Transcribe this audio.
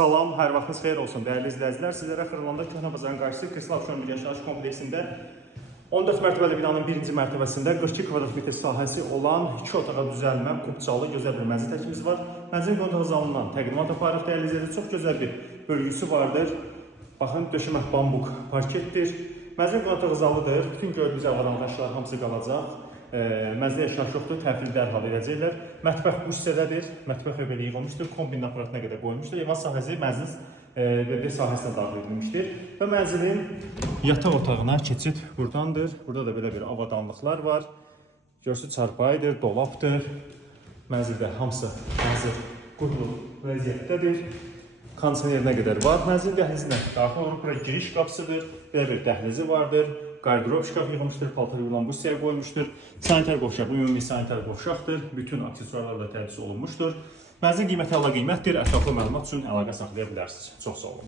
Salam, hər vaxtınız xeyir olsun dəyərli izləyicilər. Sizlərə Xırılanda Köhnə Bazarın qarşısı Kristal Şömür yaşayış kompleksində 14 mərtəbəli binanın 1-ci mərtəbəsində 42 kvadrat metr sahəsi olan 2 otağa düzəlmə, kubçalı gözəl bir mənzil təklifimiz var. Mənzilin qonaq zalından təqdimat aparıq dəyərli izləyicilər. Çox gözəl bir bölgüsü vardır. Baxın, döşəmə bambuk parketdir. Mənzilin qonaq zalıdır. Bütün gördüyünüz avadandaşlar hamısı qalacaq. Mənzilə eşyalar çoxdur, təhvil dərhal edəcəklər. Mətbəx bu hissədədir. Mətbəx belə yığılmışdır. Kombinin aparatına qədər qoyulmuşdur. Eyvan sahəsi mənzil sahəsinə daxil edilmişdir. Və mənzilin yataq otağına keçid buradandır. Burada da belə bir avadanlıqlar var. Görürsünüz, çarpayıdır, dolabdır. Mənzildə hamısı hazır qurulu vəziyyətdədir. Kondisionerinə qədər var. Mənzil dəhlizinə daxil olur. Bura giriş qapısıdır. Belə bir dəhlizi vardır. Qardırob şkaf yığılmışdır, paltar yığılan bu hissəyə qoymuşdur. Sanitar qovşaq, bu ümumi sanitar qovşaqdır. Bütün aksesuarlar da təchiz olunmuşdur. Mənzilin qiyməti əla qiymətdir. Ətraflı məlumat üçün əlaqə saxlaya bilərsiniz. Çox sağ olun.